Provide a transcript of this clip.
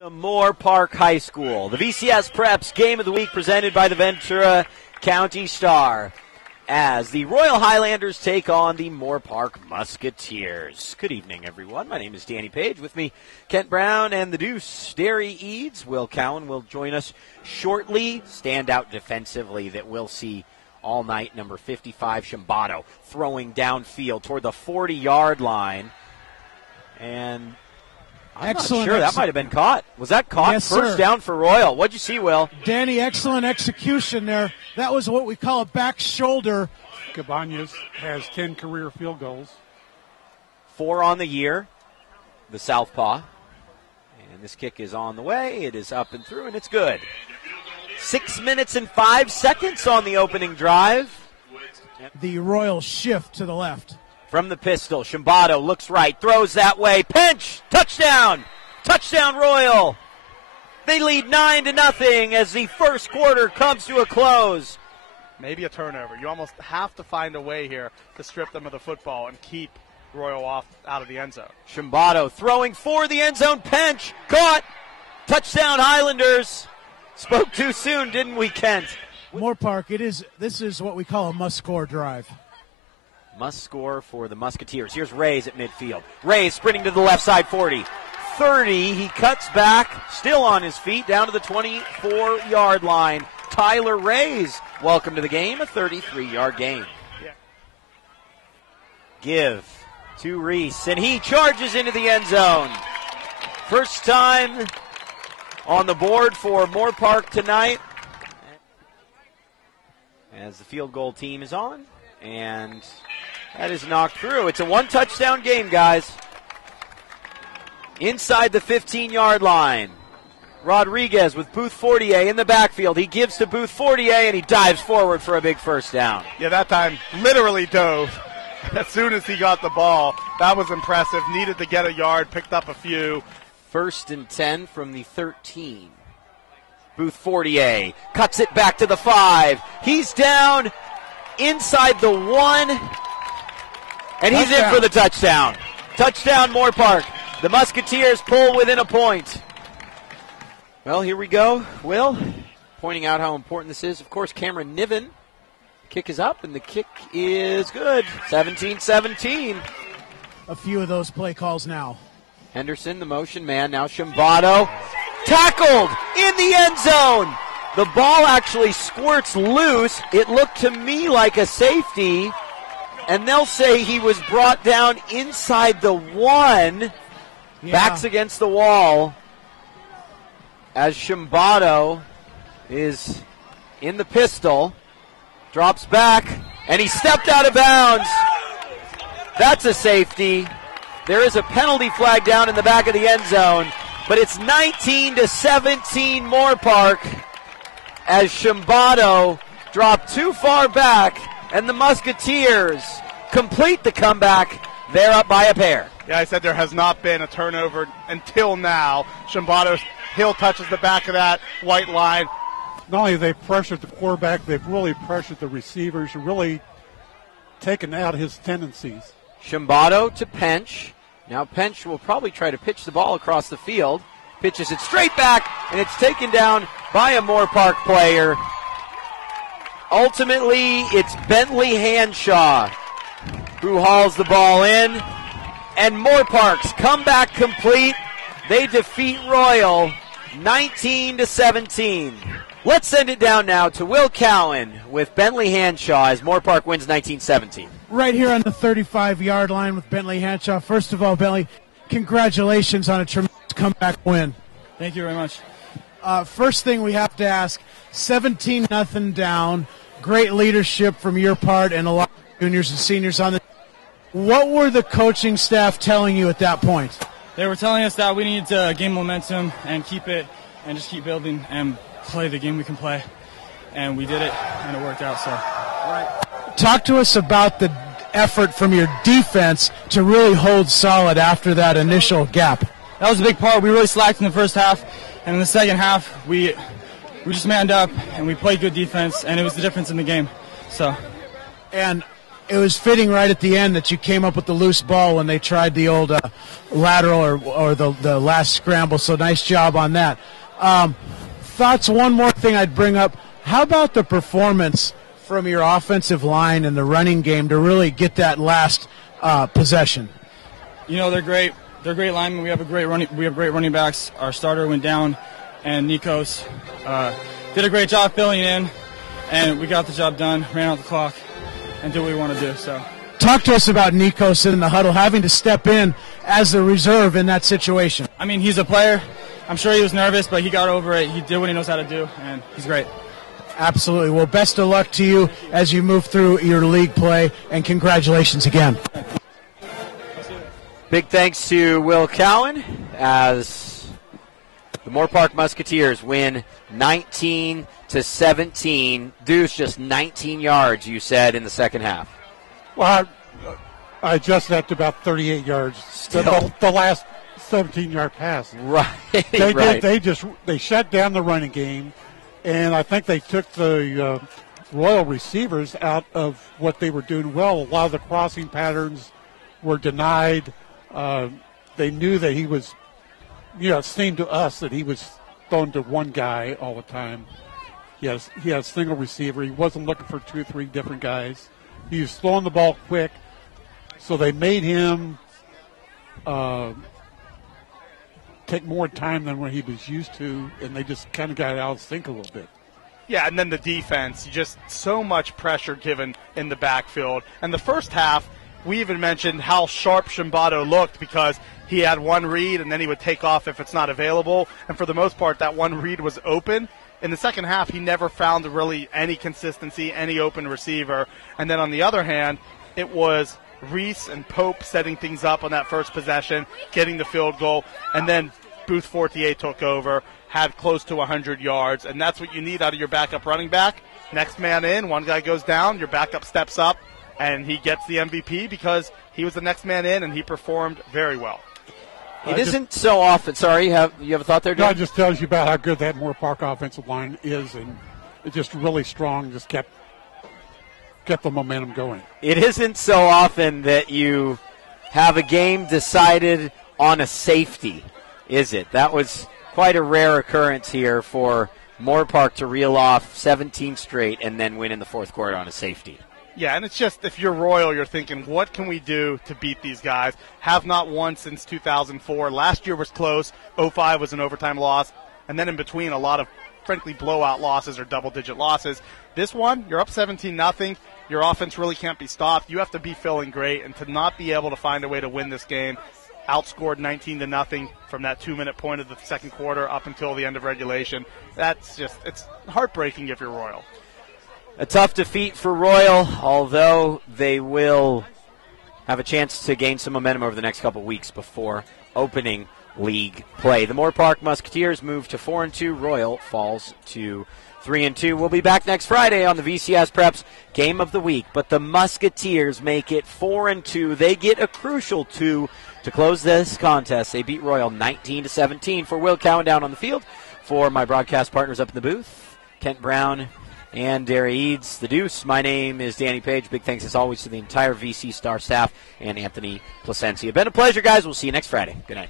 The Moorpark High School. The VCS Preps Game of the Week presented by the Ventura County Star as the Royal Highlanders take on the Moorpark Musketeers. Good evening, everyone. My name is Danny Page. With me, Kent Brown and the Deuce, Derry Eads. Will Cowan will join us shortly. Stand out defensively that we'll see all night. Number 55, Shimbato, throwing downfield toward the 40-yard line. And I'm not sure. That might have been caught. Was that caught? Yes, First sir. down for Royal. What'd you see, Will? Danny, excellent execution there. That was what we call a back shoulder. Cabañas has 10 career field goals. 4 on the year, the southpaw. And this kick is on the way. It is up and through, and it's good. 6 minutes and 5 seconds on the opening drive. The Royal shift to the left. From the pistol, Shimbato looks right, throws that way, pinch, touchdown! Touchdown Royal! They lead 9-0 as the first quarter comes to a close. Maybe a turnover. You almost have to find a way here to strip them of the football and keep Royal out of the end zone. Shimbato throwing for the end zone, pinch, caught, touchdown Highlanders. Spoke too soon, didn't we, Kent? Moorpark, this is what we call a must-score drive. Must score for the Musketeers. Here's Rays at midfield. Rays sprinting to the left side, 40. 30, he cuts back, still on his feet, down to the 24-yard line. Tyler Rays, welcome to the game, a 33-yard gain. Yeah. Give to Reese, and he charges into the end zone. First time on the board for Moorpark tonight. As the field goal team is on, and that is knocked through. It's a one-touchdown game, guys. Inside the 15-yard line. Rodriguez with Booth Fortier in the backfield. He gives to Booth Fortier, and he dives forward for a big first down. Yeah, that time literally dove as soon as he got the ball. That was impressive. Needed to get a yard, picked up a few. 1st and 10 from the 13. Booth Fortier cuts it back to the 5. He's down inside the 1, and he's in for the touchdown. Touchdown, Moorpark. The Musketeers pull within a point. Well, here we go. Will, pointing out how important this is. Of course, Cameron Niven. Kick is up, and the kick is good. 17-17. A few of those play calls now. Henderson, the motion man. Now Shimbato. Tackled in the end zone. The ball actually squirts loose. It looked to me like a safety, and they'll say he was brought down inside the 1. Yeah. Backs against the wall as Shimbato is in the pistol, drops back, and he stepped out of bounds. That's a safety. There is a penalty flag down in the back of the end zone, but it's 19-17 Moorpark as Shimbato dropped too far back, and the Musketeers complete the comeback. They're up by a pair. Yeah, I said there has not been a turnover until now. Shimbato's heel touches the back of that white line. Not only have they pressured the quarterback, they've really pressured the receivers, really taken out his tendencies. Shimbato to Pench. Now Pench will probably try to pitch the ball across the field. Pitches it straight back, and it's taken down by a Moorpark player. Ultimately, it's Bentley Hanshaw who hauls the ball in. And Moorpark's comeback complete. They defeat Royal 19-17. Let's send it down now to Will Cowan with Bentley Hanshaw as Moorpark wins 19-17. Right here on the 35-yard line with Bentley Hanshaw. First of all, Bentley, congratulations on a tremendous comeback win. Thank you very much. First thing we have to ask, 17-0 down. Great leadership from your part and a lot of juniors and seniors on the. What were the coaching staff telling you at that point? They were telling us that we need to gain momentum and keep it and just keep building and play the game we can play. And we did it, and it worked out. So, Talk to us about the effort from your defense to really hold solid after that initial gap. that was a big part. We really slacked in the first half, and in the second half, we just manned up, and we played good defense, and it was the difference in the game. So, And it was fitting right at the end that you came up with the loose ball when they tried the old lateral or the last scramble. So nice job on that. Thoughts, one more thing I'd bring up. How about the performance from your offensive line and the running game to really get that last possession? You know, they're great. They're great linemen. We have great running backs. Our starter went down, and Nikos did a great job filling in, and we got the job done, ran out the clock, and did what we want to do. So, talk to us about Nikos in the huddle, having to step in as the reserve in that situation. I mean, he's a player. I'm sure he was nervous, but he got over it. He did what he knows how to do, and he's great. Absolutely. Well, best of luck to you as you move through your league play, and congratulations again. Big thanks to Will Cowan as the Moorpark Musketeers win 19-17. Deuce, just 19 yards, you said, in the second half. Well, I adjusted that to about 38 yards. The last 17-yard pass. Right. They shut down the running game, and I think they took the Royal receivers out of what they were doing well. A lot of the crossing patterns were denied. They knew that he was, it seemed to us that he was throwing to one guy all the time. He had a single receiver. He wasn't looking for 2 or 3 different guys. He was throwing the ball quick, so they made him take more time than what he was used to, and they just kind of got out of sync a little bit. Yeah, and then the defense, just so much pressure given in the backfield. And the first half, we even mentioned how sharp Shimbato looked because he had one read and then he would take off if it's not available. And for the most part, that one read was open. In the second half, he never found really any consistency, any open receiver. And then on the other hand, it was Reese and Pope setting things up on that first possession, getting the field goal, and then Booth Fortier took over, had close to 100 yards. And that's what you need out of your backup running back. Next man in, one guy goes down, your backup steps up, and he gets the MVP because he was the next man in, and he performed very well. It isn't so often. Sorry, you have a thought there, Dan? No, it just tells you about how good that Moorpark offensive line is, and it's just really strong. Just kept the momentum going. It isn't so often that you have a game decided on a safety, is it? That was quite a rare occurrence here for Moorpark to reel off 17 straight and then win in the fourth quarter on a safety. Yeah, and it's just, if you're Royal, you're thinking, what can we do to beat these guys? Have not won since 2004. Last year was close. 05 was an overtime loss. And then in between, a lot of, frankly, blowout losses or double-digit losses. This one, you're up 17-0. Your offense really can't be stopped. You have to be feeling great. And to not be able to find a way to win this game, outscored 19-0 from that 2-minute point of the second quarter up until the end of regulation, it's heartbreaking if you're Royal. A tough defeat for Royal, although they will have a chance to gain some momentum over the next couple weeks before opening league play. The Moorpark Musketeers move to 4-2. Royal falls to 3-2. We'll be back next Friday on the VCS Preps Game of the Week, but the Musketeers make it 4-2. They get a crucial 2 to close this contest. They beat Royal 19-17. For Will Cowan down on the field, for my broadcast partners up in the booth, Kent Brown and Derry Eads, the Deuce. My name is Danny Page. Big thanks, as always, to the entire VC Star staff and Anthony Placencia. Been a pleasure, guys. We'll see you next Friday. Good night.